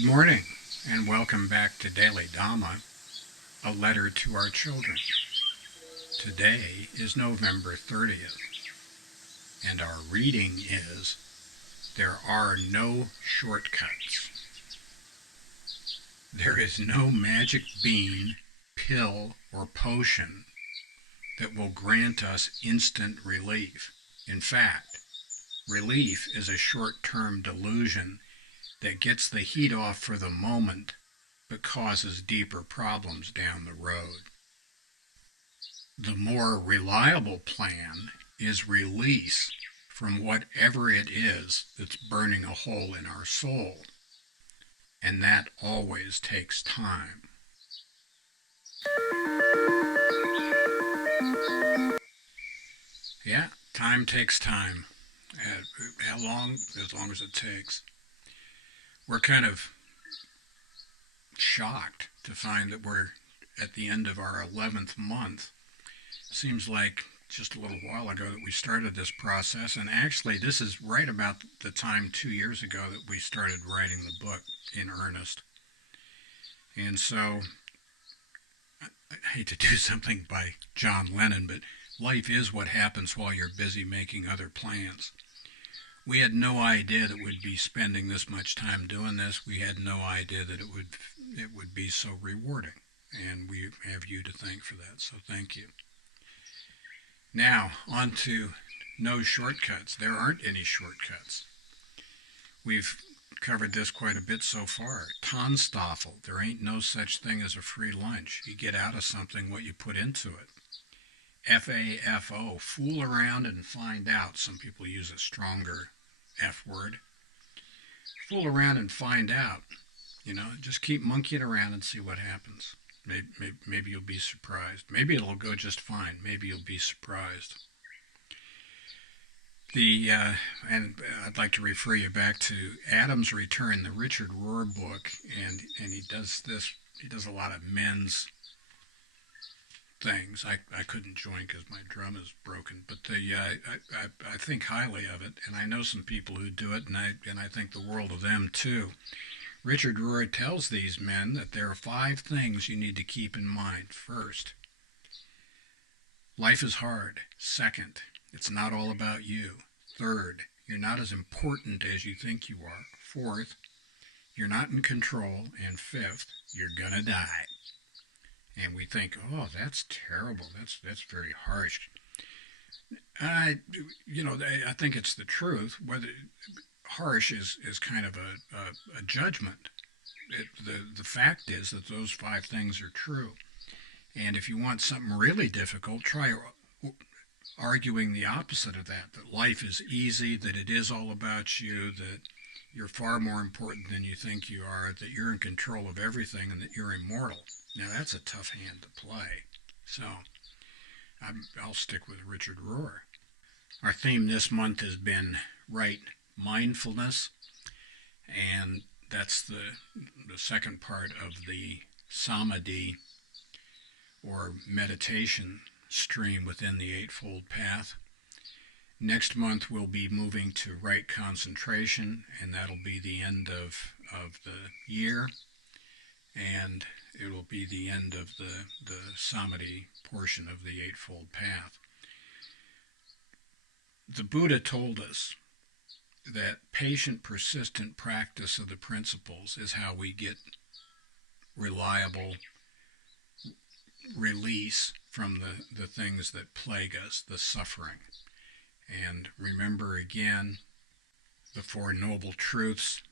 Good morning, and welcome back to Daily Dhamma, a letter to our children. Today is November 30th, and our reading is, There are no shortcuts. There is no magic bean, pill, or potion that will grant us instant relief. In fact, relief is a short-term delusion that gets the heat off for the moment but causes deeper problems down the road. The more reliable plan is release from whatever it is that's burning a hole in our soul, and that always takes time. Yeah, time takes time. How long? As long as it takes. We're kind of shocked to find that we're at the end of our 11th month. Seems like just a little while ago that we started this process, and actually this is right about the time 2 years ago that we started writing the book in earnest. And so, I hate to do something by John Lennon, but life is what happens while you're busy making other plans. We had no idea that we'd be spending this much time doing this. We had no idea that it would be so rewarding, and we have you to thank for that, so thank you. Now, on to no shortcuts. There aren't any shortcuts. We've covered this quite a bit so far. TANSTAAFL, there ain't no such thing as a free lunch. You get out of something what you put into it. FAFO, fool around and find out. Some people use a stronger F word. Fool around and find out. Just keep monkeying around and see what happens. Maybe you'll be surprised. Maybe it'll go just fine. Maybe you'll be surprised. And I'd like to refer you back to Adam's Return, the Richard Rohr book, and he does this. He does a lot of men's things. I couldn't join because my drum is broken, but I think highly of it, and I know some people who do it, and I think the world of them too. Richard Rohr tells these men that there are 5 things you need to keep in mind. First, life is hard. Second, it's not all about you. Third, you're not as important as you think you are. Fourth, you're not in control. And fifth, you're gonna die. And we think, oh, that's terrible. That's very harsh. I think it's the truth. Whether harsh is kind of a judgment. The fact is that those 5 things are true. And if you want something really difficult, try arguing the opposite of that life is easy, that it is all about you, that you're far more important than you think you are, that you're in control of everything, and that you're immortal. Now, that's a tough hand to play. So, I'll stick with Richard Rohr. Our theme this month has been right mindfulness, and that's the second part of the samadhi, or meditation stream within the Eightfold Path. Next month we'll be moving to right concentration, and that'll be the end of the year, and it will be the end of the samadhi portion of the Eightfold Path. The Buddha told us that patient, persistent practice of the principles is how we get reliable release from the things that plague us, the suffering. And remember again the 4 noble truths.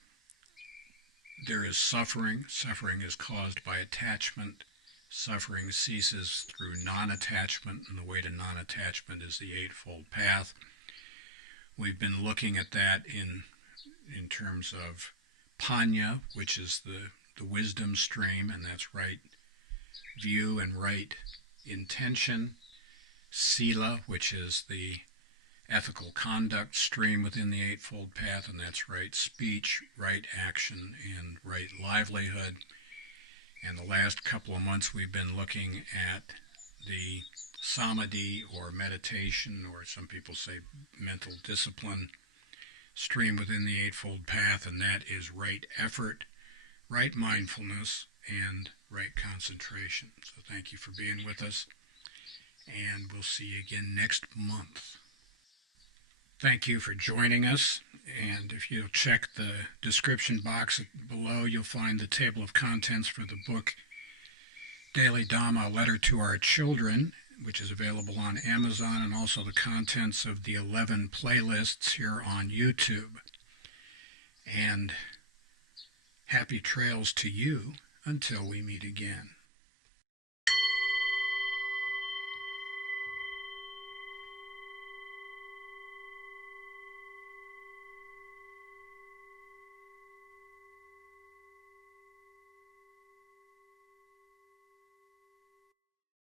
There is suffering. Suffering is caused by attachment. Suffering ceases through non-attachment, and the way to non-attachment is the Eightfold Path. We've been looking at that in terms of panya, which is the wisdom stream, and that's right view and right intention. Sila, which is the ethical conduct stream within the Eightfold Path, and that's right speech, right action, and right livelihood. And the last couple of months we've been looking at the samadhi, or meditation, or some people say mental discipline stream within the Eightfold Path, and that is right effort, right mindfulness, and right concentration. So thank you for being with us, and we'll see you again next month. Thank you for joining us, and if you'll check the description box below, you'll find the table of contents for the book Daily Dhamma, A Letter to Our Children, which is available on Amazon, and also the contents of the 11 playlists here on YouTube. And happy trails to you until we meet again.